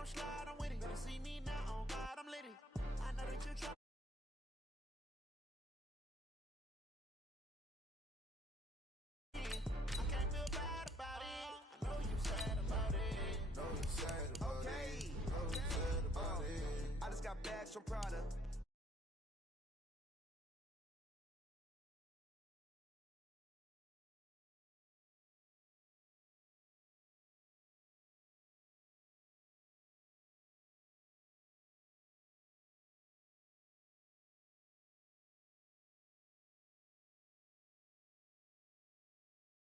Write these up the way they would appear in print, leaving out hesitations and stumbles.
come slide, I'm with it. Better see me now, oh God, I'm litty. I know that you try. I can't feel bad about it. I know you sad about it. Know you sad about it. Know you sad about it. I just got bags from Prada.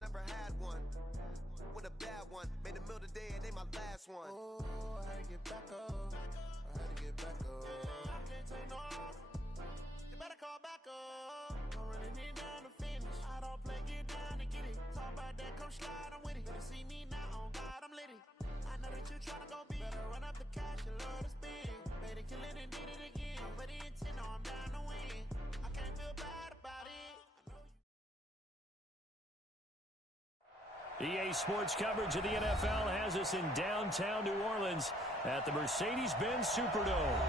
Never had one with a bad one. Made a meal today and they my last one. Oh, I had to get back up. I had to get back up. I can't take no off. You better call back up. I'm running it down to finish. I don't play, get down to get it. Talk about that, come slide, I'm with it. Better see me now, oh God, I'm litty. I know that you tryna go big. Better run up the cash and love to spin. Made it, kill it and did it again. But the intent, no, I'm down to win. I can't feel bad about it. EA Sports coverage of the NFL has us in downtown New Orleans at the Mercedes-Benz Superdome.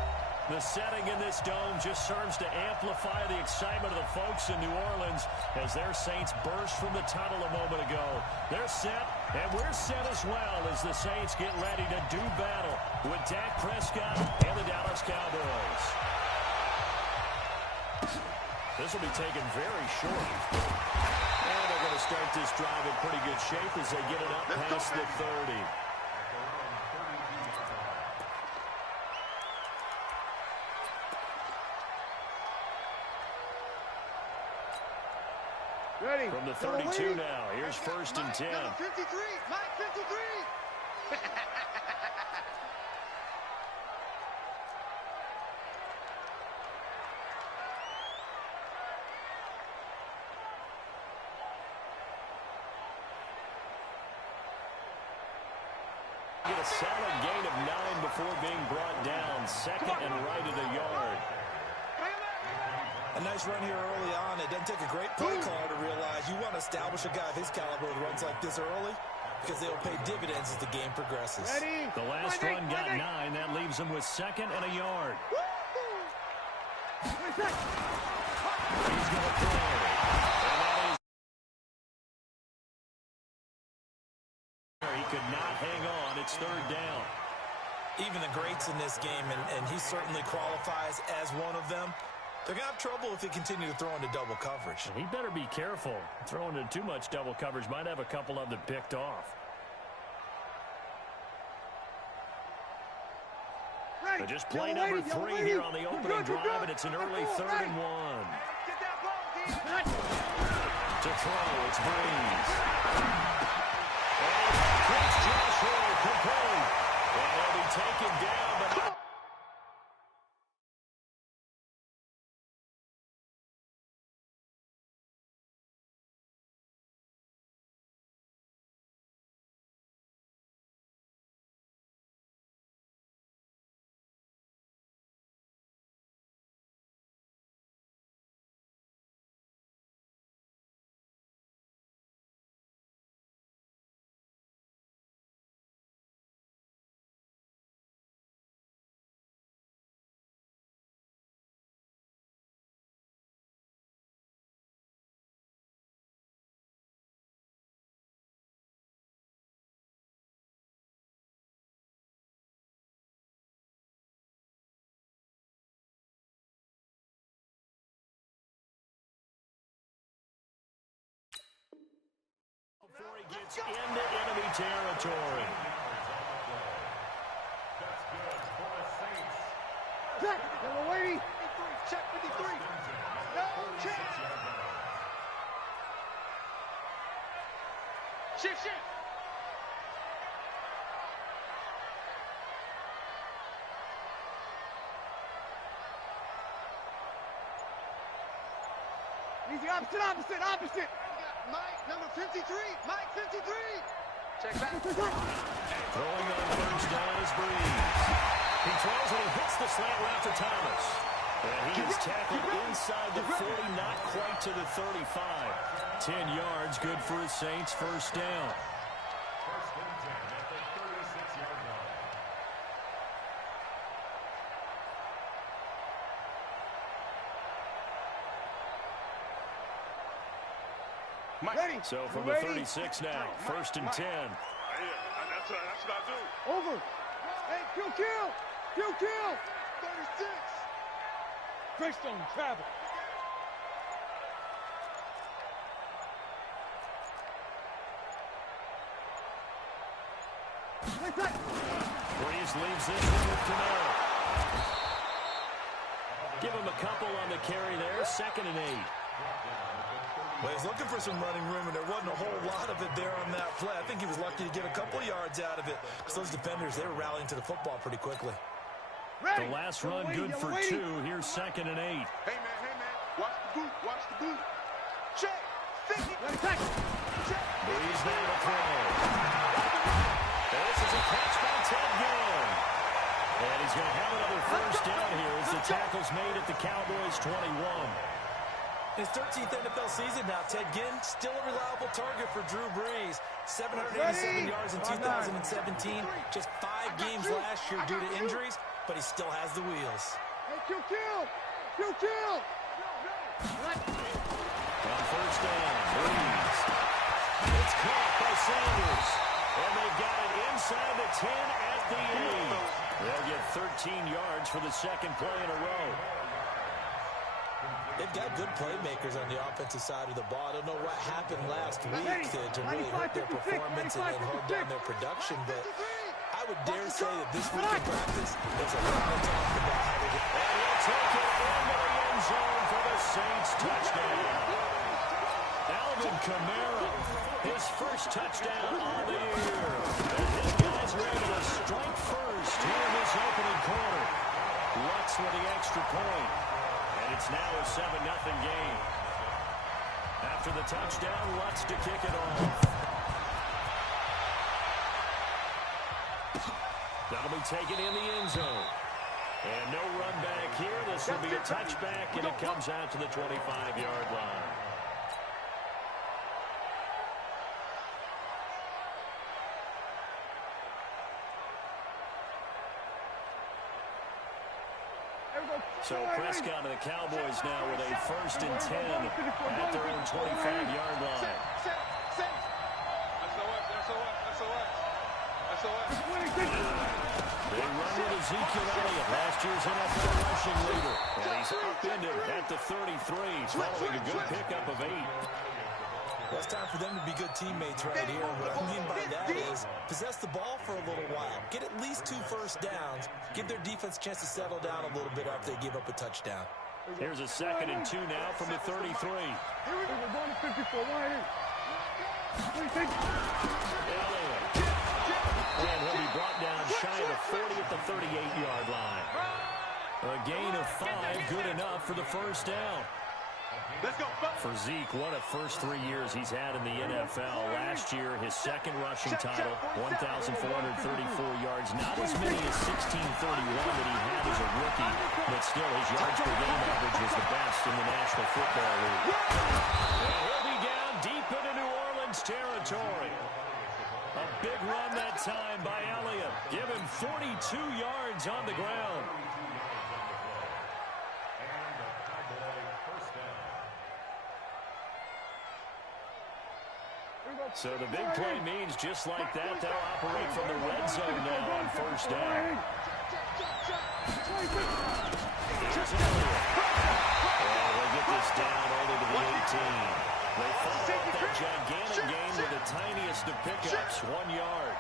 The setting in this dome just serves to amplify the excitement of the folks in New Orleans as their Saints burst from the tunnel a moment ago. They're set, and we're set as well as the Saints get ready to do battle with Dak Prescott and the Dallas Cowboys. This will be taken very short. And they're going to start this drive in pretty good shape as they get it up past the 30. Ready. From the 32 now, here's first and 10. Number 53, Mike 53. Get a solid gain of 9 before being brought down. Second and right at a yard. A nice run here early on. It doesn't take a great play caller to realize you want to establish a guy of his caliber with runs like this early because they'll pay dividends as the game progresses. Ready. The last run got 9. That leaves him with second and a yard. He's going to throw. He could not hang on. It's third down. Even the greats in this game, and he certainly qualifies as one of them, they're going to have trouble if they continue to throw into double coverage. He better be careful. Throwing into too much double coverage might have a couple of them picked off. Right. But just play number 3 here on the opening drive, and it's an early third and 1. Get that ball, To throw, it's Breeze. It's Josh Hill, complete. And he'll be taken down, but... Before he gets into enemy territory. That's good for the Saints. Check. Number 80. 53. Check 53. No check. Shift, shift. Easy, opposite. Mike, number 53. Mike, 53. Check back. Throwing on first down is Breeze. He throws and he hits the slant route to Thomas. And he is tackled inside the 40, not quite to the 35. 10 yards, good for the Saints, first down. First and 10 at the 36-yard line. Ready. So from the 36 now, 1st and 10. Yeah, that's what I do. Over. Hey, kill. 36. Greystone, travel. Breeze leaves this one with Camara. Give him a couple on the carry there. 2nd and 8. Well, he's looking for some running room, and there wasn't a whole lot of it there on that play. I think he was lucky to get a couple yards out of it, because those defenders, they were rallying to the football pretty quickly. The last run good for 2. Here's 2nd and 8. Hey, man. Watch the boot. Check. 50. Breeze there to throw. This is a catch by Ted Ginn. And he's going to have another 1st down here as the tackle's made at the Cowboys' 21. His 13th NFL season now, Ted Ginn, still a reliable target for Drew Brees. 787 yards in 2017, just 5 games last year due to injuries, but he still has the wheels. Hey, kill. On 1st down, Breeze. It's caught by Sanders. And they've got it inside the 10 at the 8. They'll get 13 yards for the 2nd play in a row. They've got good playmakers on the offensive side of the ball. I don't know what happened last week to really hurt their performance and hold down their production, but I would dare say that this week in practice, there's a lot of talk about how they get. And he'll take it into the end zone for the Saints touchdown. Alvin Kamara, his 1st touchdown on the year. And his guys are able to strike first here in this opening quarter. Lutz with the extra point. And it's now a 7-0 game. After the touchdown, Lutz to kick it off. That'll be taken in the end zone. And no run back here. This will be a touchback, and it comes out to the 25-yard line. So Prescott and the Cowboys now with a 1st and 10 at their own 25-yard line. They run with Ezekiel Elliott, last year's NFL rushing leader. And he's upended at the 33, following a good pickup of 8. Well, it's time for them to be good teammates right here. What I mean by that is possess the ball for a little while. Get at least 2 first downs. Give their defense a chance to settle down a little bit after they give up a touchdown. Here's a 2nd and 2 now from the 33. We're going to 54. Elliott. And he'll be brought down shy of the 40 at the 38-yard line. A gain of 5, good enough for the 1st down. Let's go. For Zeke, what a first 3 years he's had in the NFL. Last year, his 2nd rushing title, 1,434 yards. Not as many as 1,631 that he had as a rookie, but still his yards per game average was the best in the National Football League. And he'll be down deep into New Orleans territory. A big run that time by Elliott. Give him 42 yards on the ground. So the big play means just like that, they'll operate from the red zone now on 1st down. Here's Elliott. And they'll get this down only to the 18. They follow up that gigantic gain with the tiniest of pickups, 1 yard.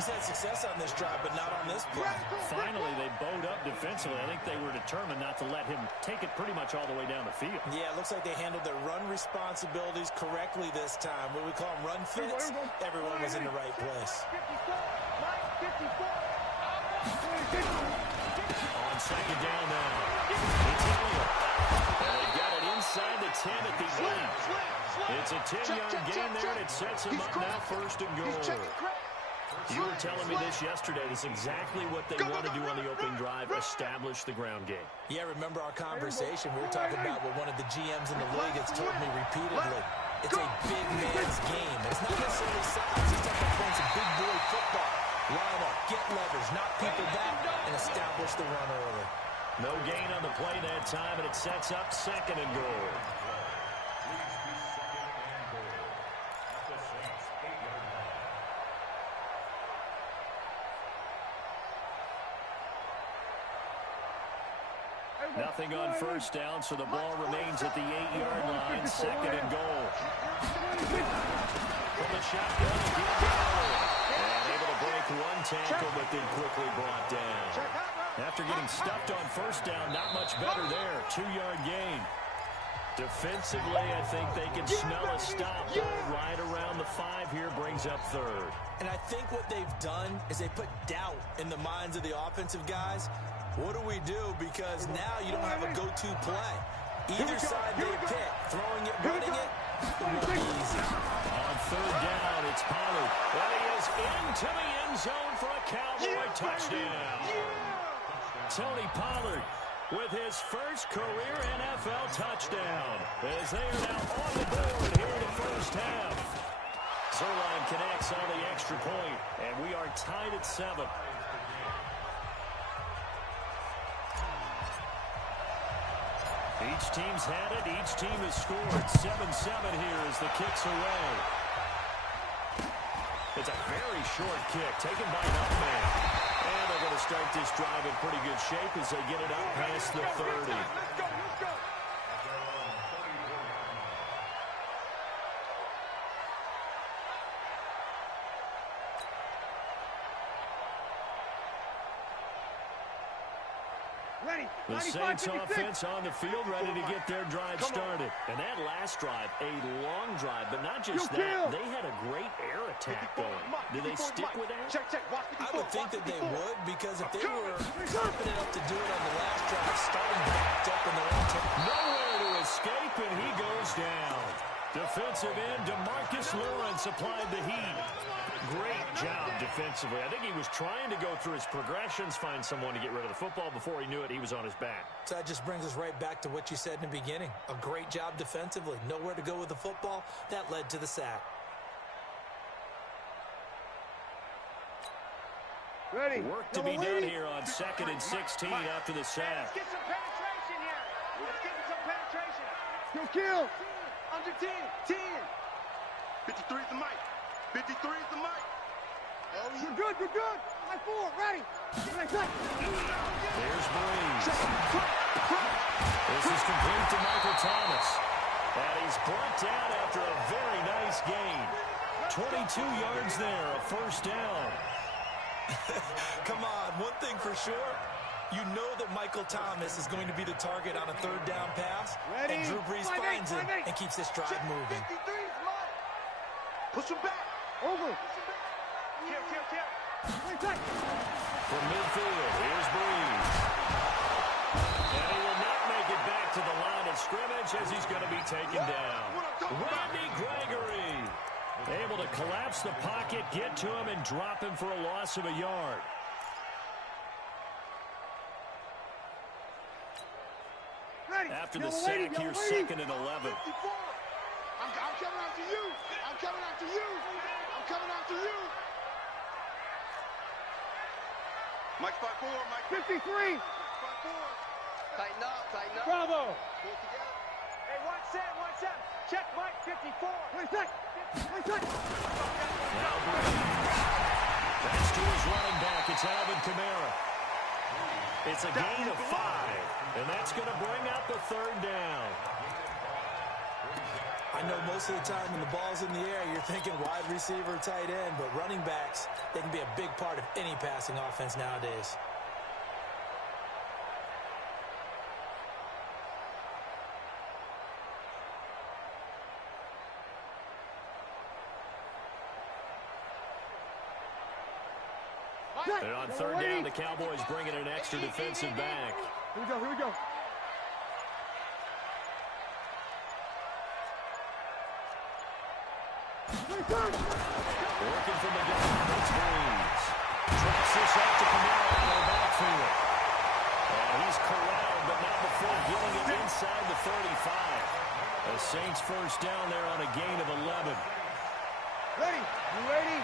He's had success on this drive, but not on this play. Finally, they bowed up defensively. I think they were determined not to let him take it pretty much all the way down the field. Yeah, it looks like they handled their run responsibilities correctly this time. What we call them run fits, everyone was in the right place. On 2nd down now, it's Elliott. And they've got it inside the 10 at the 8. It's a 10-yard gain there, and it sets him up now 1st and goal. You were telling me this yesterday. This is exactly what they want to do on the opening drive, establish the ground game. Yeah, remember our conversation. We were talking about what one of the GMs in the league has told me repeatedly. It's a big man's game. It's not necessarily size. He's talking about playing some big boy football. Line up, get leverage, knock people back, and establish the run early. No gain on the play that time, and it sets up 2nd and goal. Nothing on first down, so the ball remains at the 8-yard line, second and goal. From the shotgun, and able to break one tackle, but then quickly brought down. After getting stuffed on first down, not much better there. 2-yard gain. Defensively, I think they can smell a stop right around the 5 here, brings up third. And I think what they've done is they put doubt in the minds of the offensive guys. What do we do? Because now you don't have a go-to play. Either side they pick, throwing it, running it, it won't be easy. On third down, it's Pollard. And he is into the end zone for a Cowboy touchdown. Tony Pollard with his first career NFL touchdown, as they are now on the board here in the first half. Zerline connects on the extra point, and we are tied at 7. Each team's had it. Each team has scored. 7-7 here as the kick's away. It's a very short kick taken by an up man. And they're going to start this drive in pretty good shape as they get it up past the 30. Let's go. The Saints offense on the field, ready to get their drive started. And that last drive, a long drive, but not just that. They had a great air attack going. Do they stick with that? I would think that they would, because if they were confident enough to do it on the last drive, starting backed up in their own territory. Nowhere to escape, and he goes down. Defensive end DeMarcus Lawrence applied the heat. Great job defensively. I think he was trying to go through his progressions, find someone to get rid of the football. Before he knew it, he was on his back. So that just brings us right back to what you said in the beginning. A great job defensively. Nowhere to go with the football. That led to the sack. Work to be done here on 2nd and 16 after the sack. Let's get some penetration here. Let's get some penetration. Go kill. Under 10. 10. 53 is the mic. 53 is the mic. Oh, You're good. My 4, ready. There's Breeze. This is complete to Michael Thomas. And he's brought down after a very nice gain. 22 yards there, a first down. Come on, one thing for sure. You know that Michael Thomas is going to be the target on a third down pass. Ready. And Drew Brees finds him and keeps this drive moving. 53 is mine. Push him back. Over. Kill. From midfield, here's Breeze. And he will not make it back to the line of scrimmage as he's going to be taken down. Randy Gregory able to collapse the pocket, get to him, and drop him for a loss of a yard. After the sack, here's 2nd and 11. I'm coming after you. I'm coming after you. Mike 5-4. Mike 53. 5-4. Tighten up. Bravo. Pull it together. Hey, 1-7. Check Mike 54. Now Breeze. Pass to his running back. It's Alvin Kamara. It's a gain of 5, and that's going to bring up a third down. I know most of the time when the ball's in the air, you're thinking wide receiver, tight end, but running backs, they can be a big part of any passing offense nowadays. And on third down, the Cowboys bring in an extra defensive back. Here we go. Working from the gun, it's Breeze. Drops this out to Kamara in the backfield. And he's corralled, but not before getting it inside the 35. The Saints first down there on a gain of 11. Ready. You ready?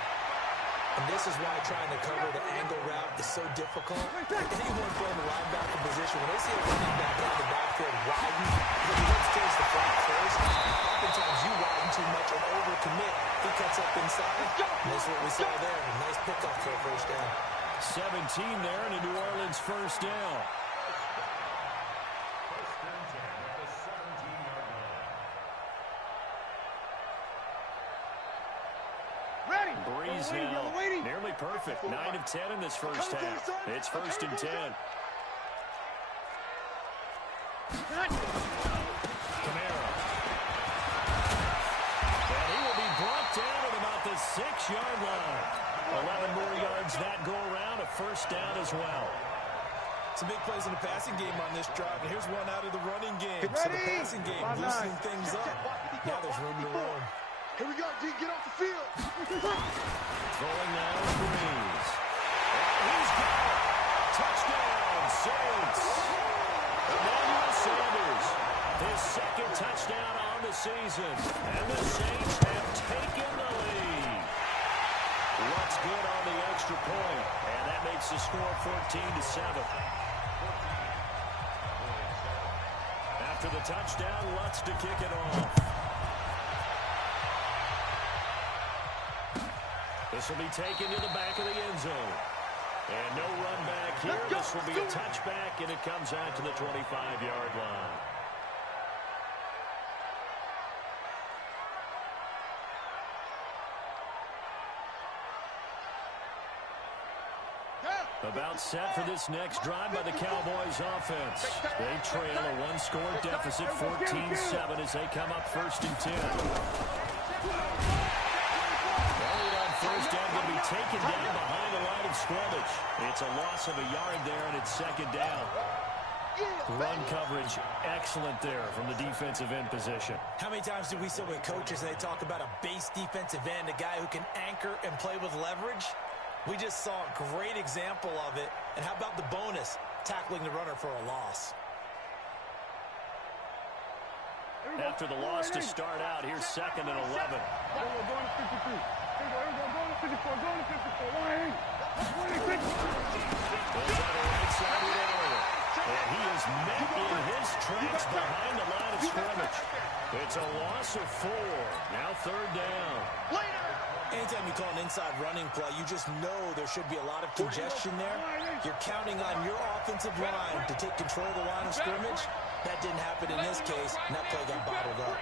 And this is why trying to cover the angle route is so difficult. Anyone playing the linebacker position, when they see a running back out of the backfield widen, he looks towards the flat first. Oftentimes you widen too much and overcommit. He cuts up inside. And this is what we saw there. A nice pickup for a first down. 17 there and a New Orleans first down. Breeze now nearly perfect. 9 of 10 in this first half. It's 1st and 10. Kamara. And he will be brought down at about the 6-yard line. 11 more yards that go around. A first down as well. Some big plays in the passing game on this drive, and here's one out of the running game. So the passing game loosening things up. Now there's room to roam. Here we go, D. Get off the field. Throwing now to Breeze. And he's got it. Touchdown, Saints. Emmanuel Sanders, his second touchdown on the season. And the Saints have taken the lead. Lutz good on the extra point, and that makes the score 14-7. After the touchdown, Lutz to kick it off. This will be taken to the back of the end zone. And no run back here. This will be a touchback, and it comes out to the 25-yard line. About set for this next drive by the Cowboys offense. They trail a one-score deficit, 14-7, as they come up 1st and 10. Elliott on first down going to be taken down behind the line of scrimmage. It's a loss of a yard there, and it's 2nd down. Run coverage, excellent there from the defensive end position. How many times do we sit with coaches and they talk about a base defensive end, a guy who can anchor and play with leverage? We just saw a great example of it. And how about the bonus, tackling the runner for a loss? After the loss to start out, here's 2nd and 11. Going to 53. Going to 54. Going to 54. Line. Goes on the right side with Elliott. And he is met in his tracks behind the line of scrimmage. It's a loss of 4. Now 3rd down. Anytime you call an inside running play, you just know there should be a lot of congestion there. You're counting on your offensive line to take control of the line of scrimmage. That didn't happen in this case, and that play got bottled up.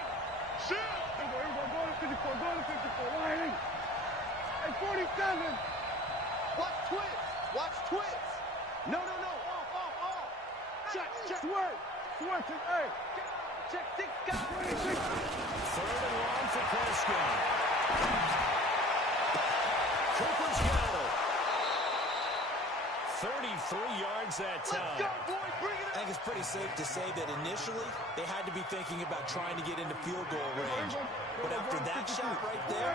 Going to 54. Going to 54. Line. And 47. Watch twits. Watch twits. No. Off. Check. Swerve. Hey. Check 6 guys. 26. 3rd and long for Prescott. Cooper's got it. 33 yards that time. Let's go, boys. Bring it I think it's pretty safe to say that initially they had to be thinking about trying to get into field goal range. But after that shot right there,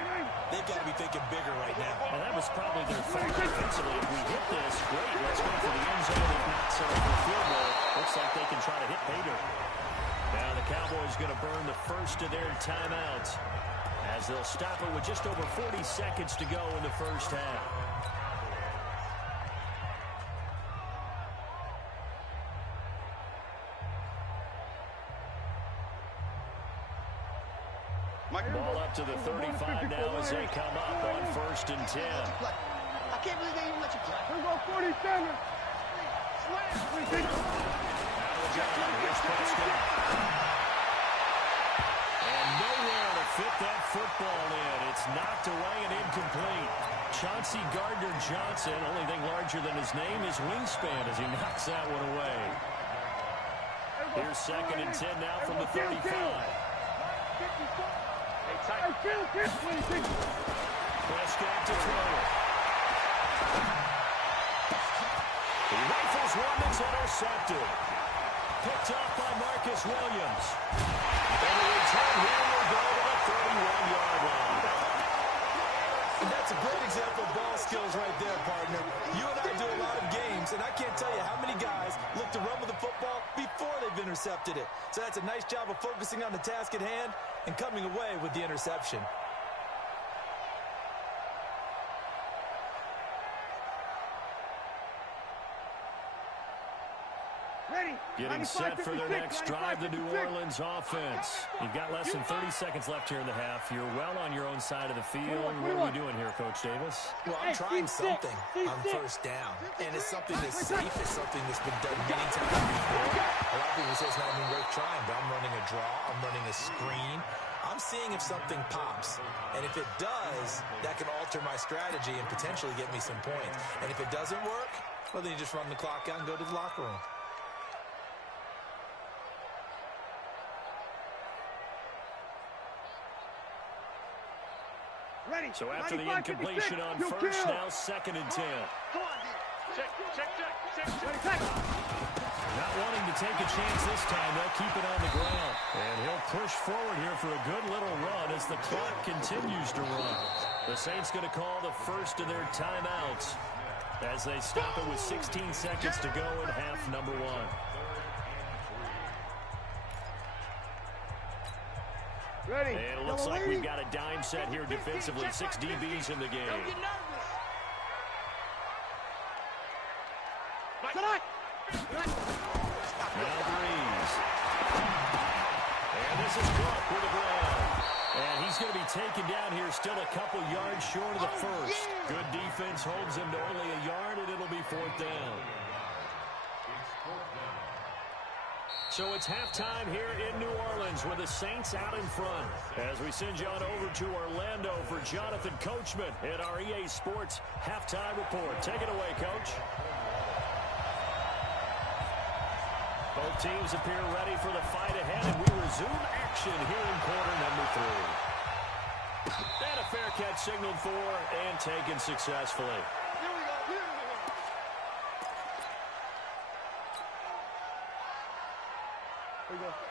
they've got to be thinking bigger right now. And that was probably their thought defensively. If we hit this, great, let's go for the end zone. If not, set up for a field goal. Looks like they can try to hit Bader. Now the Cowboys going to burn the first of their timeouts, as they'll stop it with just over 40 seconds to go in the first half. Ball up to the 35 now as they come up on 1st and 10. I can't believe they even let you play. We're going 47. Here's Prescott. And nowhere to fit that football in. It's knocked away and incomplete. Chauncey Gardner-Johnson, only thing larger than his name is wingspan as he knocks that one away. Here's 2nd and 10 now from the 35. Prescott to throw it. He rifles one that's intercepted. Picked off by Marcus Williams. And the return here will go to the 31-yard line. And that's a great example of ball skills right there, partner. You and I do a lot of games, and I can't tell you how many guys look to run with the football before they've intercepted it. So that's a nice job of focusing on the task at hand and coming away with the interception. Ready. Getting set for their next drive, the New Orleans offense. You've got less than 30 seconds left here in the half. You're well on your own side of the field. What are we doing here, Coach Davis? Well, I'm trying something on first down. And it's something that's safe. It's something that's been done many times before. A lot of people say it's not even worth trying, but I'm running a draw. I'm running a screen. I'm seeing if something pops. And if it does, that can alter my strategy and potentially get me some points. And if it doesn't work, well, then you just run the clock out and go to the locker room. So after the incompletion on first, now 2nd and 10. Check. Not wanting to take a chance this time, they'll keep it on the ground. And he'll push forward here for a good little run as the clock continues to run. The Saints going to call the first of their timeouts as they stop it with 16 seconds to go in half number 1. Ready. And it looks like we've got a dime set here defensively. 6 DBs in the game. Don't get nervous. Now Breeze. And this is Cook with the ground. And he's going to be taken down here, still a couple yards short of the first. Good defense holds him to only a yard, and it'll be 4th down. So it's halftime here in New Orleans with the Saints out in front. As we send you on over to Orlando for Jonathan Coachman at our EA Sports Halftime Report. Take it away, Coach. Both teams appear ready for the fight ahead, and we resume action here in quarter number 3. And a fair catch signaled for and taken successfully.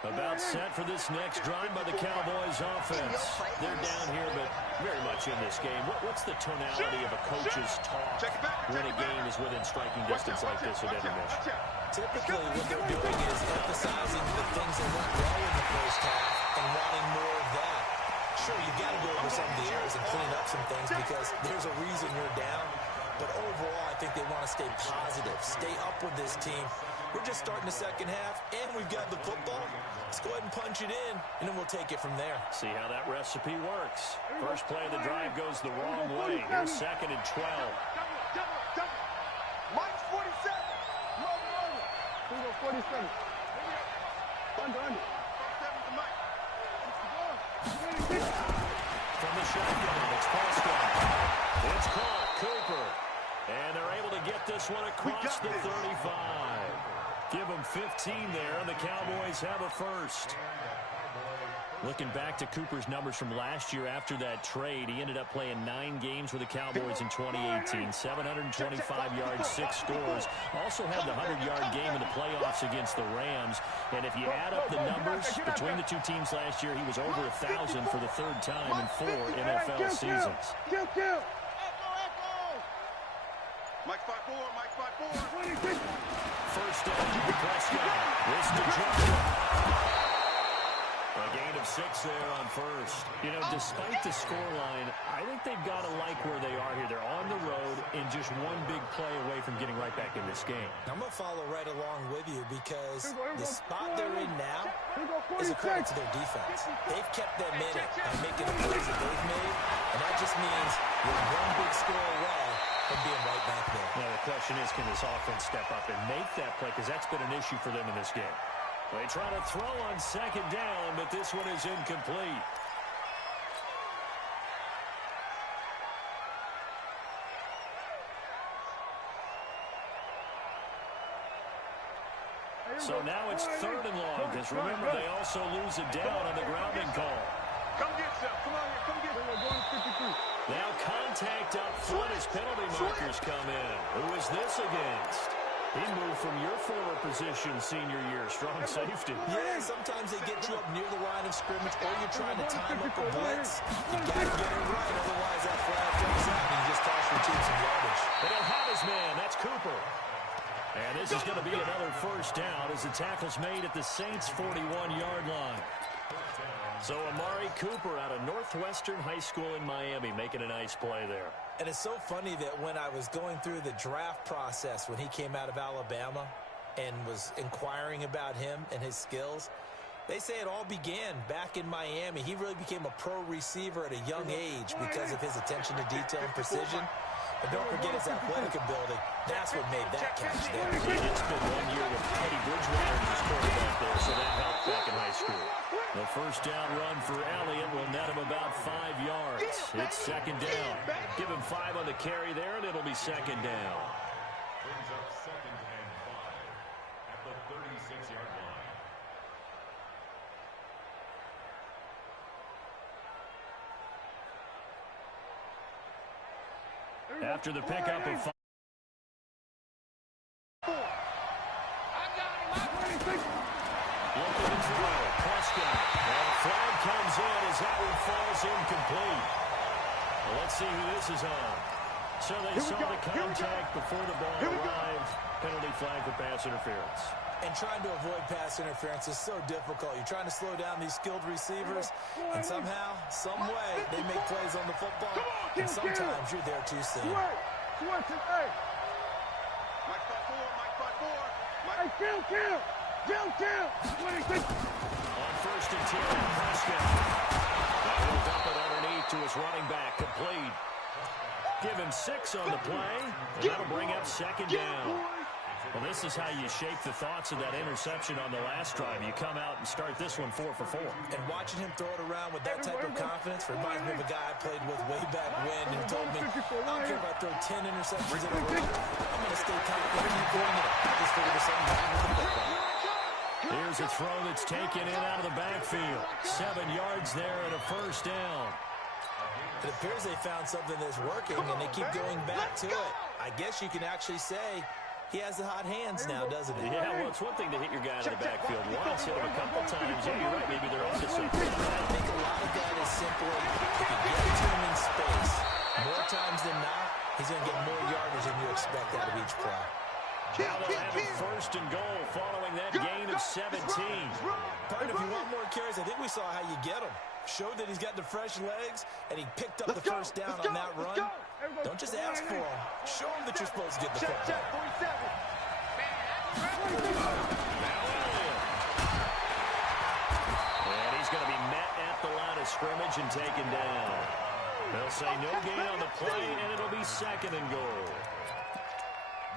About set for this next drive by the Cowboys offense. They're down here, but very much in this game. What's the tonality of a coach's talk when a game is within striking distance like this at intermission? Typically, what they're doing is emphasizing the things that went well in the first half and wanting more of that. Sure, you've got to go over some of the errors and clean up some things because there's a reason you're down. But overall, I think they want to stay positive, stay up with this team. We're just starting the second half, and we've got the football. Let's go ahead and punch it in, and then we'll take it from there. See how that recipe works. First play of the drive goes the wrong way. Here's 2nd and 12. Mike's 47. Here we go, 47. Under. From the shotgun, it's Prescott. It's caught, Cooper. And they're able to get this one across the 35. Give them 15 there, and the Cowboys have a first. Looking back to Cooper's numbers from last year after that trade, he ended up playing 9 games with the Cowboys in 2018. 725 yards, 6 scores. Also had the 100-yard game in the playoffs against the Rams. And if you add up the numbers between the two teams last year, he was over 1,000 for the 3rd time in 4 NFL seasons. Mike 5-4, Mike 5-4. First down, Prescott. This to Johnson. A gain of 6 there on first. You know, despite the scoreline, I think they've got to like where they are here. They're on the road and just one big play away from getting right back in this game. I'm going to follow right along with you because the spot they're in now is a credit to their defense. They've kept them in it by making the plays that they've made, and that just means you're one big score away from being right back there. Now the question is, can this offense step up and make that play? Because that's been an issue for them in this game. They try to throw on 2nd down, but this one is incomplete. So now it's 3rd and long, because remember, they also lose it down on the grounding call. Come get some. Come on here. Come get some. Now contact up front as penalty markers come in. Who is this against? He moved from your former position senior year, strong safety. Yeah, sometimes they get you up near the line of scrimmage, or you're trying to time up a blitz. You got to get it right, otherwise that flag comes out and you just toss your team some yardage. And he'll have his man. That's Cooper. And this is going to be another first down as the tackle's made at the Saints' 41-yard line. So Amari Cooper out of Northwestern High School in Miami making a nice play there. And it's so funny that when I was going through the draft process when he came out of Alabama, and was inquiring about him and his skills. They say it all began back in Miami. He really became a pro receiver at a young age because of his attention to detail and precision. But don't forget his athletic ability. That's what made that catch there. And it's been 1 year with Teddy Bridgewater as quarterback there, so that helped back in high school. The first down run for Elliott will net him about 5 yards. It's second down. Give him 5 on the carry there, and it'll be second down. Brings up second and 5 at the 36-yard line. After the pickup of 5. Looking to throw. Prescott. And a flag comes in as that one falls incomplete. Well, let's see who this is on. So they saw the contact before the ball arrived. Penalty flag for pass interference. And trying to avoid pass interference is so difficult. You're trying to slow down these skilled receivers, and somehow, some way, they make plays on the football, and sometimes you're there too soon. Mike 5-4, Mike 5-4. Mike, kill. On first and 10, Prescott. He'll dump it underneath to his running back, complete. Give him 6 on the play, and that'll bring up second down. Well, this is how you shape the thoughts of that interception on the last drive. You come out and start this one 4 for 4. And watching him throw it around with that type of confidence reminds me of a guy I played with way back when who told me, I don't care if I throw 10 interceptions in a row. I'm going to stay confident and keep doing it. I just figured there's something wrong with the football. Here's a throw that's taken in out of the backfield. 7 yards there and a first down. It appears they found something that's working, and they keep going back to it. I guess you can actually say he has the hot hands now, doesn't he? Yeah, well, it's one thing to hit your guy in the backfield once, hit him a couple times. Yeah, you're right. Maybe they're onto something. I think a lot of that is simply if you get to him in space, more times than not, he's going to get more yardage than you expect out of each play. Now they'll have it first and goal following that gain of 17. Partner, if you want more carries, I think we saw how you get him. Showed that he's got the fresh legs, and he picked up the first down on that run. Don't just ask for him. Show him that you're supposed to get the football. Now Elliott. And he's going to be met at the line of scrimmage and taken down. They'll say no gain on the play, and it'll be second and goal.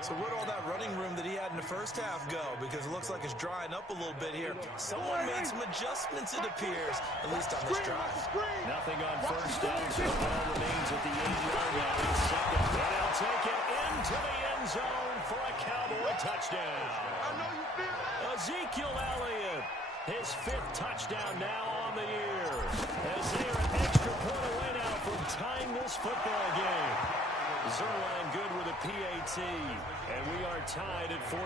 So where'd all that running room that he had in the first half go? Because it looks like it's drying up a little bit here. Someone made some adjustments, it appears, at least on this drive. Nothing on first down, so the ball remains at the 8-yard line. He's second. And he'll take it into the end zone for a Cowboy touchdown. I know you feel it. Ezekiel Elliott, his 5th touchdown now on the year. As they are an extra point away now from tying this football game. Zerline good with a PAT, and we are tied at 14.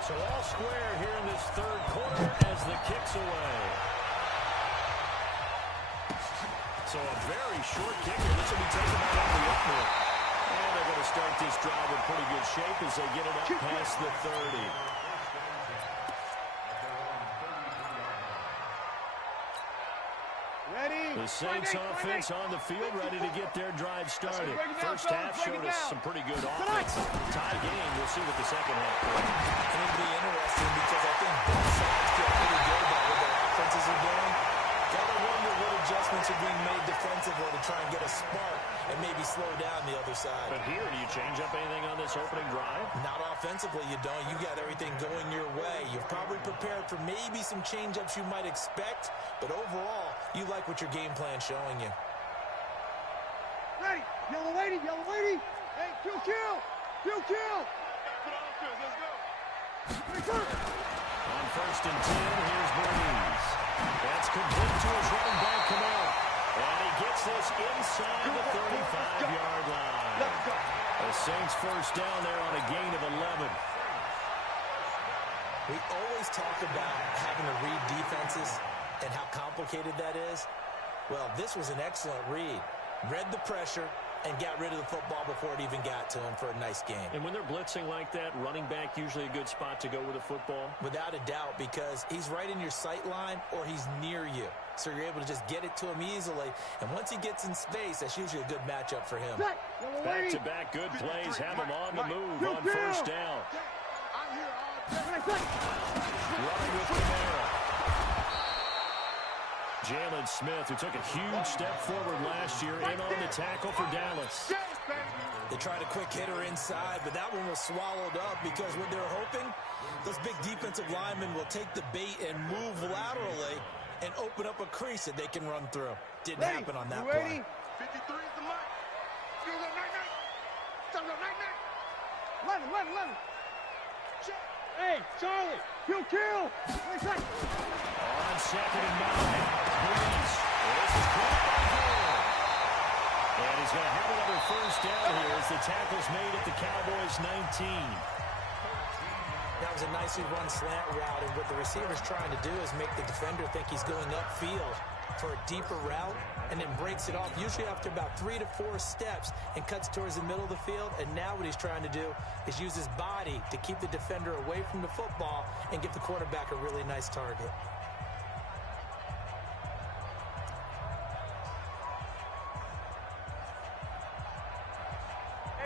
So all square here in this third quarter as the kick's away. So a very short kicker. This will be taken out of the opener. And they're going to start this drive in pretty good shape as they get it up past the 30. The Saints offense on the field ready to get their drive started. First half showed us some pretty good offense. Tie game. We'll see what the second half brings. And it'll be interesting because I think both sides feel pretty good about what their offenses are doing. Gotta wonder what adjustments are being made defensively to try and get a spark and maybe slow down the other side. But here, do you change up anything on this opening drive? Not offensively, you don't. You got everything going your way. You've probably prepared for maybe some change-ups you might expect, but overall, you like what your game plan's showing you. Ready. Yellow lady. Hey, kill. Put on offense, let's go. On first and 10, here's Breeze. That's complete to his running back, Kamara. And he gets this inside the 35-yard line. The Saints first down there on a gain of 11. We always talk about having to read defenses and how complicated that is. Well, this was an excellent read. Read the pressure, and got rid of the football before it even got to him for a nice game. And when they're blitzing like that, running back usually a good spot to go with the football? Without a doubt, because he's right in your sight line or he's near you. So you're able to just get it to him easily. And once he gets in space, that's usually a good matchup for him. Back-to-back good plays have him on the move on first down. Running with Kamara. Jalen Smith, who took a huge step forward last year, in on the tackle for Dallas. They tried a quick hitter inside, but that one was swallowed up because what they're hoping, those big defensive linemen will take the bait and move laterally and open up a crease that they can run through. Didn't happen on that play. 53 is the mark. Still got night. Still got night. 11. Check. Hey, Charlie, kill. On second and 9. Breeze. This is caught by Hill. And he's going to have another first down here as the tackle's made at the Cowboys 19. That was a nicely run slant route, and what the receiver's trying to do is make the defender think he's going upfield for a deeper route, and then breaks it off, usually after about 3 to 4 steps, and cuts towards the middle of the field. And now what he's trying to do is use his body to keep the defender away from the football and give the quarterback a really nice target.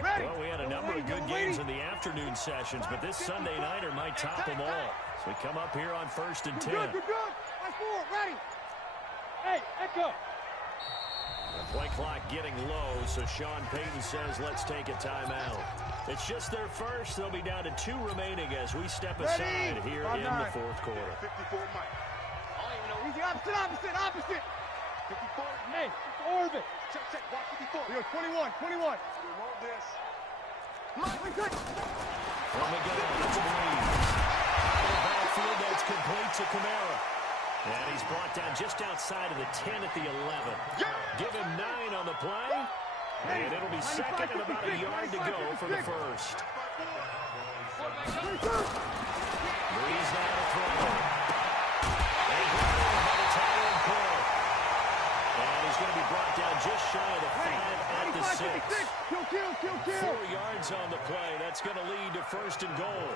Well, we had a number of good games in the afternoon sessions, but this Sunday nighter might top them all. So we come up here on first and 10. Good. Ready. Hey, Echo. The play clock getting low, so Sean Payton says, let's take a timeout. It's just their first. They'll be down to 2 remaining as we step aside here in the fourth quarter. 54 Mike. Easy, opposite. 54. Hey, orbit. Check. Watch 54. Yo, 21. We want this. From the gun, it's Breeze. The backfield, that's complete to Kamara. And he's brought down just outside of the 10 at the 11. Give him 9 on the play. And it'll be second and about a yard to go for the first. Breeze now to throw. They got him by the tight end pull. And he's going to be brought down just shy of the 5 at the 6. Kill. 4 yards on the play. That's going to lead to first and goal.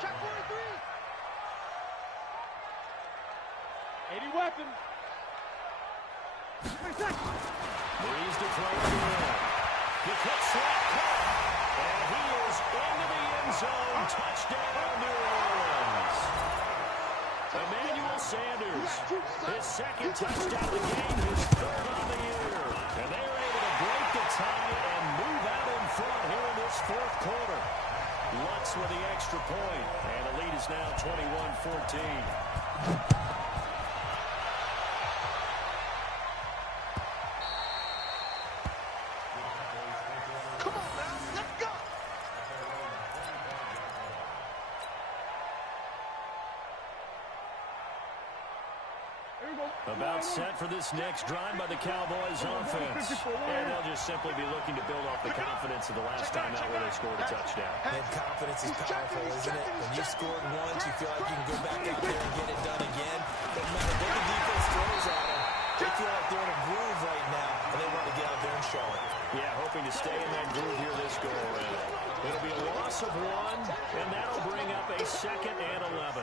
Check 43. 80 weapons. Breeze to throw it in. The quick slap cut. And he is into the end zone. Touchdown, New Orleans. Emmanuel Sanders, his second touchdown of the game, his third on the year. And they are able to break the tie and move out in front here in this fourth quarter. Lutz with the extra point, and the lead is now 21-14. About set for this next drive by the Cowboys offense. And they'll just simply be looking to build off the confidence of the last time out where they scored a touchdown. And confidence is powerful, isn't it? When you've scored once, you feel like you can go back out there and get it done again. No matter what the defense throws at them, they feel like they're in a groove right now, and they want to get out there and show it. Yeah, hoping to stay in that groove here this go-around. It'll be a loss of 1, and that'll bring up a second and 11.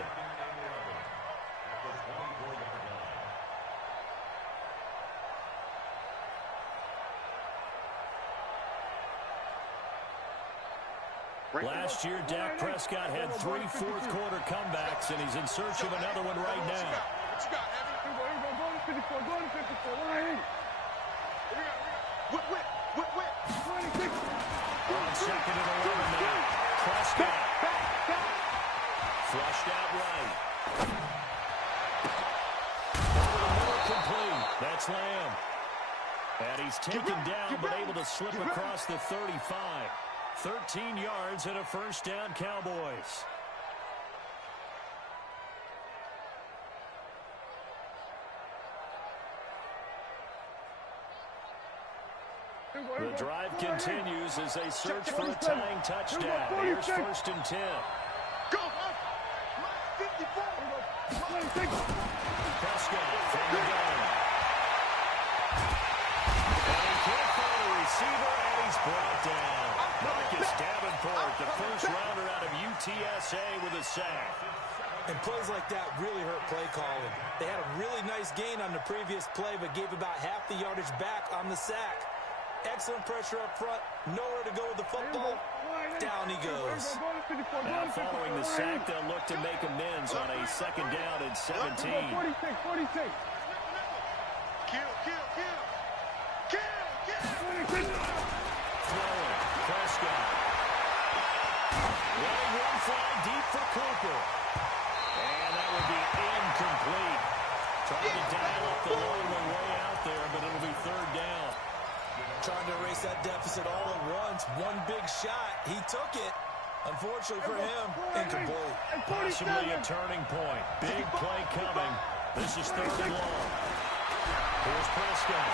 Last year, Dak Prescott had 3 fourth-quarter comebacks, and he's in search of another one right now. What you got, Heavy? Go to 54. Whip. 26. On second and 11 now. Prescott. Flushed out right. Over the middle, complete. That's Lamb. And he's taken down, but able to slip across the 35. 13 yards and a first down, Cowboys. The drive continues as they search for a tying touchdown. Here's first and 10. Go! 54! Prescott from the gun. And he can't find a receiver away with a sack. And plays like that really hurt play calling. They had a really nice gain on the previous play, but gave about half the yardage back on the sack. Excellent pressure up front. Nowhere to go with the football. Down he goes. Now following the sack, they'll look to make amends on a second down and 17. 46. Throwing. Prescott. Running one fly deep for Cooper. And that would be incomplete. Trying to dial up the long way out there, but it'll be third down. Trying to erase that deficit all at once. One big shot. He took it. Unfortunately for him, incomplete. Possibly a turning point. Big play coming. This is third and long. Here's Prescott.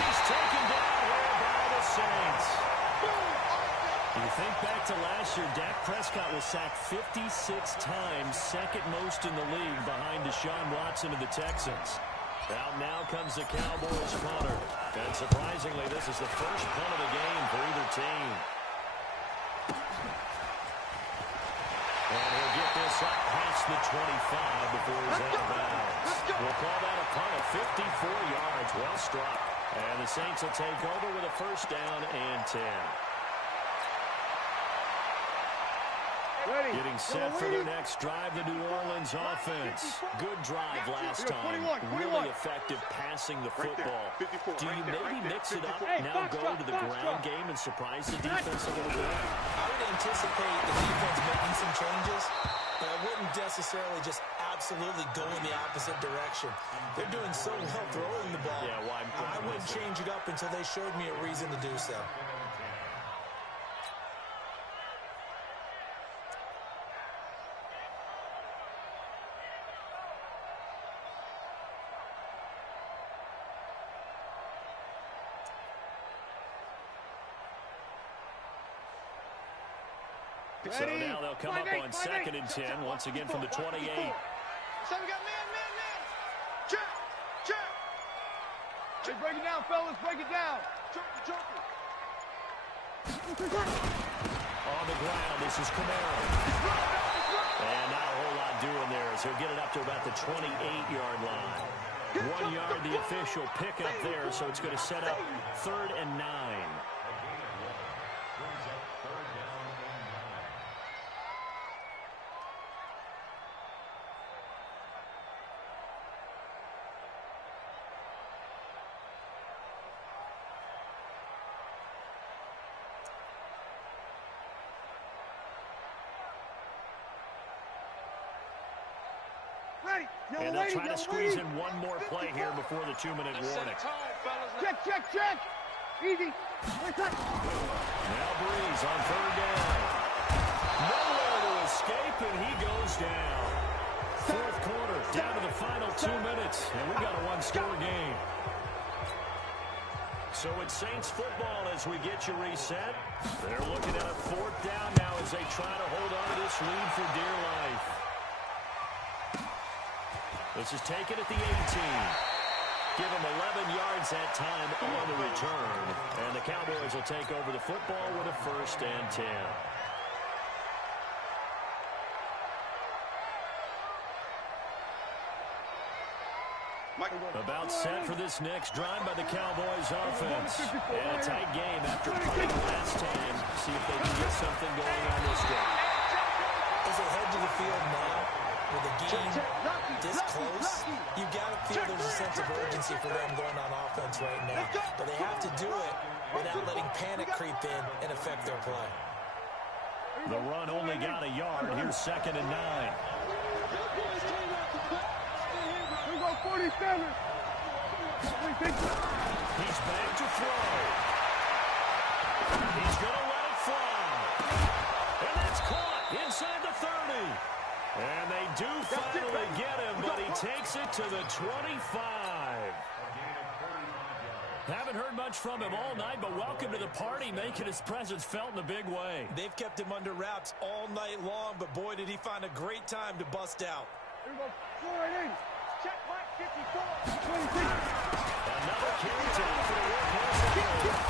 He's taken down here by the Saints. You think back to last year, Dak Prescott was sacked 56 times, second most in the league behind Deshaun Watson of the Texans. Out now comes the Cowboys punter. And surprisingly, this is the first punt of the game for either team. And he'll get this up past the 25 before he's out of bounds. We'll call that a punt of 54 yards. Well struck. And the Saints will take over with a first down and 10. Getting set for their next drive, the New Orleans offense. Good drive last time. Really effective passing the football. Do you maybe mix it up, now go to the ground game and surprise the defense a little bit? I would anticipate the defense making some changes, but I wouldn't necessarily just absolutely go in the opposite direction. They're doing so well throwing the ball. Yeah, well, I wouldn't change it up until they showed me a reason to do so. So now they'll come up on second and 10, once again from the 28. So we got man. Check. Let's break it down, fellas. Break it down. Joker. On the ground, this is Camaro. And not a whole lot doing there as he'll get it up to about the 28-yard line. 1 yard, the official pickup there, so it's going to set up third and 9. And they'll try to squeeze in one more play here before the 2-minute warning. Check. Easy. Now Breeze on third down. Nowhere to escape, and he goes down. Fourth quarter, down to the final 2 minutes, and we've got a one-score game. So it's Saints football as we get you reset. They're looking at a fourth down now as they try to hold on to this lead for dear life. This is taken at the 18. Give them 11 yards that time on the return. And the Cowboys will take over the football with a first and 10. About set for this next drive by the Cowboys offense. And a tight game after playing last time. See if they can get something going on this drive. As they head to the field now, with a game this close, you got to feel there's a sense of urgency for them going on offense right now. But they have to do it without letting panic creep in and affect their play. The run only got a yard. Here's second and 9. We go 47. He's back to throw. He's going to let it fly. And that's caught inside the 30. And they do finally get him, but he takes it to the 25. Haven't heard much from him all night, but welcome to the party, making his presence felt in a big way. They've kept him under wraps all night long, but boy, did he find a great time to bust out. Here we go. 4-8. Check Mike 54. Another carry to offer the workhorse.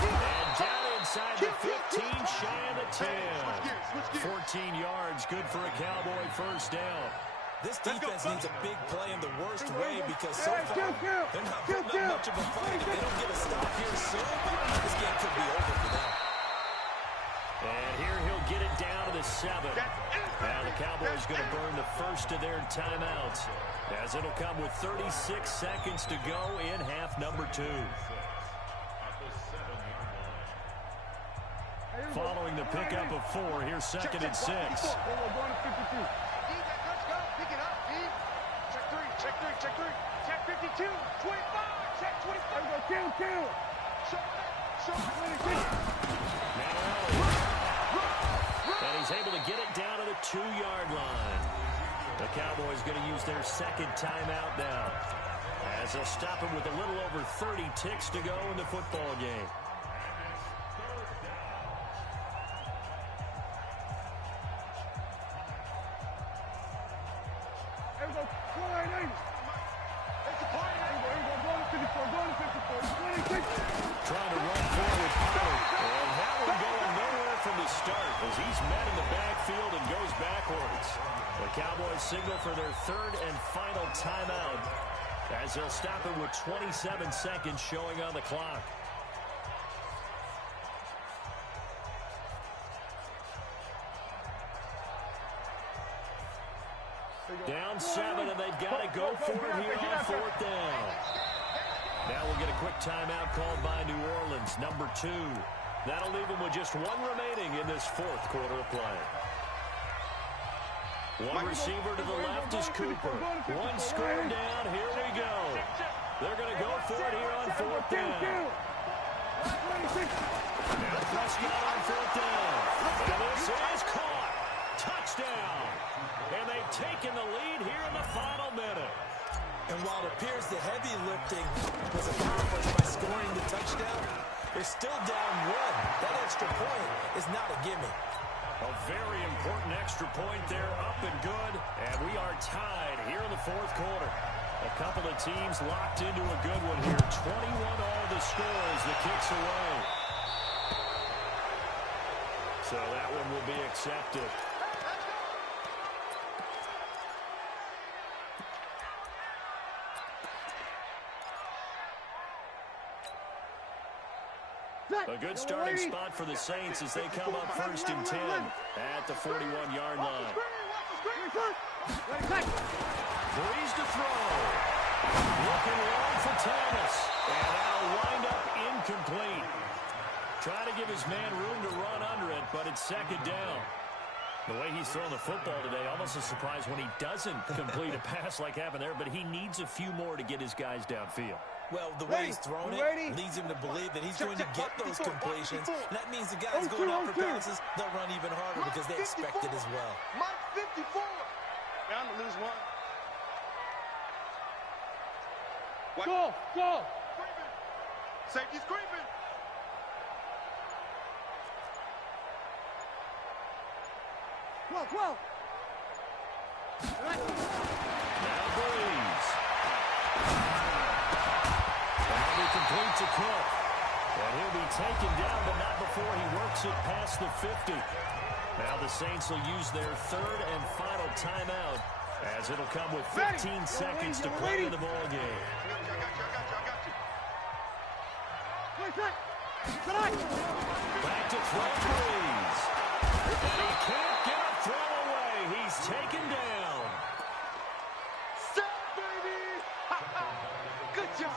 And down inside the 15, shy of the 10. 14 yards, good for a Cowboy first down. This defense needs a big play in the worst way because so far they're not putting up much of a fight. If they don't get a stop here soon, this game could be over for them. And here he'll get it down to the 7. Now the Cowboys going to burn the first of their timeouts as it'll come with 36 seconds to go in half number 2. Following the pickup of 4, here's second and 6. Let's go. Pick it up, D. Check 3. Check 52. 25. Check 25. Kill. Show it. And he's able to get it down to the 2-yard line. The Cowboys going to use their second timeout now as they'll stop him with a little over 30 ticks to go in the football game. Trying to run forward, Pollard. And that one going nowhere from the start as he's met in the backfield and goes backwards. The Cowboys signal for their third and final timeout as they'll stop it with 27 seconds showing on the clock. Down 7, and they've got to go for it here on 4th down. Now we'll get a quick timeout called by New Orleans, number 2. That'll leave them with just 1 remaining in this 4th quarter of play. One receiver to the left is Cooper. One score down. Here we go. They're going to go for it here on 4th down. Now Prescott on 4th down. And this is caught. Touchdown. And they've taken the lead here in the final minute. And while it appears the heavy lifting was accomplished by scoring the touchdown, they're still down 1. That extra point is not a gimme. A very important extra point there, up and good. And we are tied here in the 4th quarter. A couple of teams locked into a good one here. 21 all the score as the kick's away. So that one will be accepted. A good starting spot for the Saints as they come up 1st and 10 at the 41-yard line. Breeze to throw. Looking long for Thomas. And that'll wind up incomplete. Trying to give his man room to run under it, but it's 2nd down. The way he's throwing the football today, almost a surprise when he doesn't complete a pass like happened there, but he needs a few more to get his guys downfield. Well, the way he's thrown it leads him to believe that he's going to get those completions. And that means the guys going out for passes, they'll run even harder because they expect it as well. Mike 54. Bound to lose 1. Go. Safety's creeping. Whoa. Now Breeze. That'll be complete to Cook. And he'll be taken down, but not before he works it past the 50. Now the Saints will use their 3rd and final timeout as it'll come with 15 seconds to play in the ball game. Back to throw Breeze. And he can't get a throw away. He's taken down. Stop, baby! Good job.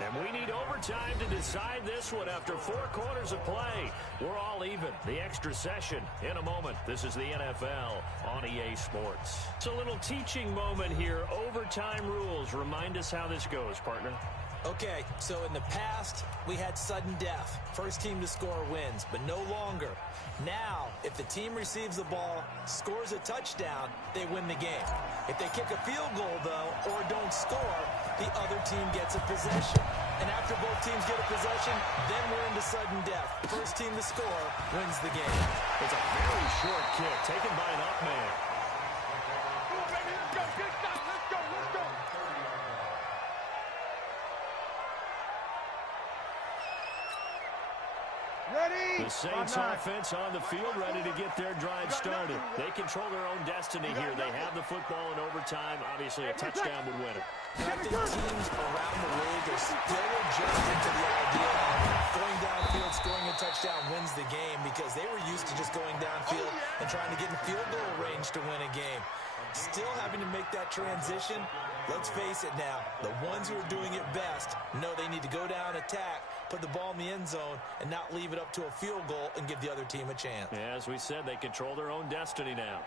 And we need overtime to decide this one after 4 quarters of play. We're all even. The extra session in a moment. This is the NFL on EA Sports. It's a little teaching moment here. Overtime rules. Remind us how this goes, partner. Okay, so in the past, we had sudden death. First team to score wins, but no longer. Now, if the team receives the ball, scores a touchdown, they win the game. If they kick a field goal, though, or don't score, the other team gets a possession. And after both teams get a possession, then we're into sudden death. First team to score wins the game. It's a very short kick taken by an up man. Let's go. The Saints offense on the field, ready to get their drive started. They control their own destiny here. They have the football in overtime. Obviously, a touchdown would win it. I think teams around the league are still adjusting to the idea of going downfield, scoring a touchdown wins the game, because they were used to just going downfield and trying to get in field goal range to win a game. Still having to make that transition. Let's face it now, the ones who are doing it best know they need to go down, attack, put the ball in the end zone, and not leave it up to a field goal and give the other team a chance. Yeah, as we said, they control their own destiny now.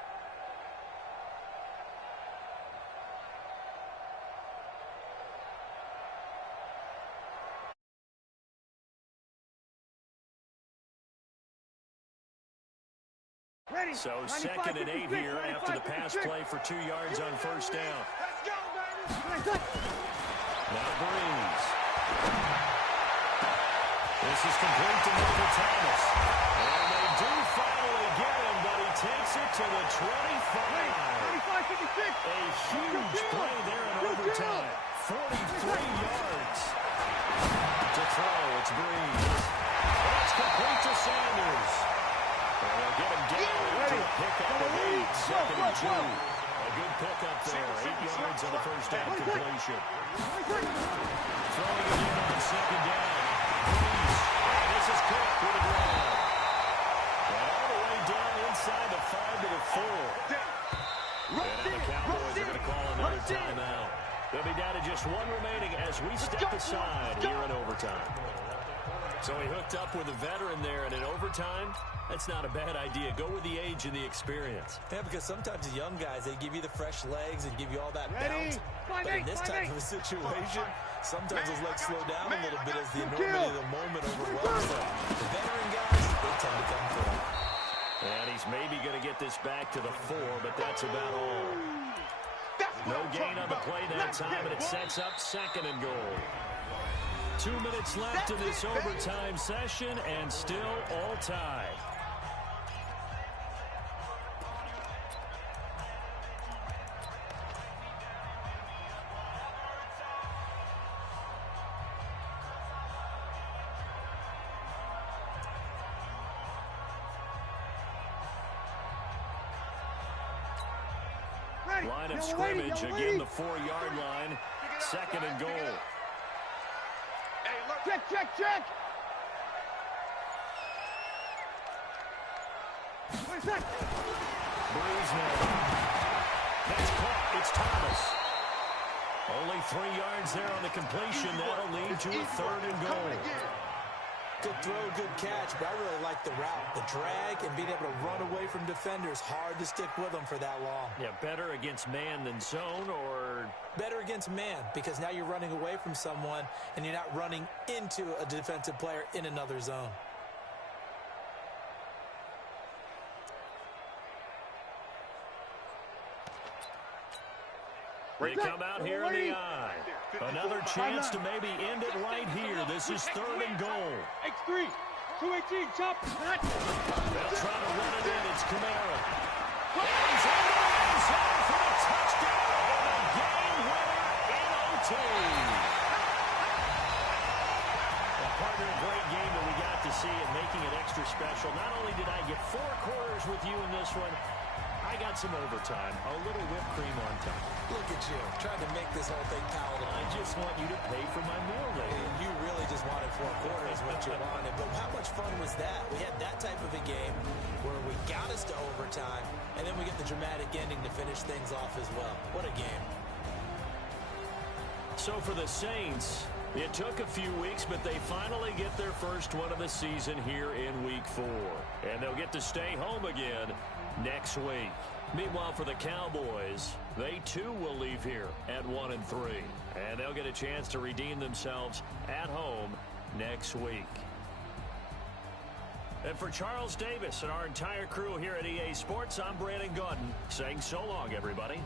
So 2nd and 8 here after the pass play for 2 yards on first down. Now Breeze. This is complete to Michael Thomas. And they do finally get him, but he takes it to the 25. A huge play there in overtime. 43 yards. To throw, it's Breeze. That's complete to Sanders. And they'll get him down to a pickup of 8, 2nd and 2. A good pickup there, 8 yards on the first down completion. Throwing it in on 2nd down. Breeze. And this is Cook with the ground. And all the way down inside the 5 to the 4. And now the Cowboys are going to call another timeout. They'll be down to just 1 remaining as we step aside here in overtime. So he hooked up with a veteran there, and in overtime, that's not a bad idea. Go with the age and the experience. Yeah, because sometimes the young guys, they give you the fresh legs and give you all that bounce. But in this type of a situation, sometimes those legs slow down a little bit as the enormity of the moment overwhelms them. The veteran guys, they tend to come through. And he's maybe going to get this back to the 4, but that's about all. No gain on the play that time, and it sets up 2nd and goal. 2 minutes left in this overtime session, and still all tied. Line of scrimmage, again the 4-yard line, 2nd and goal. Check. Breeze now. That's caught. It's Thomas. Only 3 yards there on the completion. That'll lead to a 3rd and goal. Good throw, good catch, but I really like the route. The drag and being able to run away from defenders. Hard to stick with them for that long. Yeah, better against man than zone, or... Better against man, because now you're running away from someone and you're not running into a defensive player in another zone. They come out here in the eye. Another chance to maybe end it right here. This is 3rd and goal. X3, 218, chop. They'll try to run it in. It's Kamara. And he's in the end zone for the touchdown and a game winner in OT. Well, partner, a great game that we got to see and making it extra special. Not only did I get 4 quarters with you in this one, I got some overtime, a little whipped cream on top. Look at you, trying to make this whole thing palatable. I just want you to pay for my meal later. And you really just wanted 4 quarters, what you wanted. But how much fun was that? We had that type of a game where we got us to overtime, and then we get the dramatic ending to finish things off as well. What a game. So for the Saints, it took a few weeks, but they finally get their first one of the season here in Week 4. And they'll get to stay home again next week. Meanwhile, for the Cowboys, they too will leave here at 1-3. And they'll get a chance to redeem themselves at home next week. And for Charles Davis and our entire crew here at EA Sports, I'm Brandon Gaudin saying so long, everybody.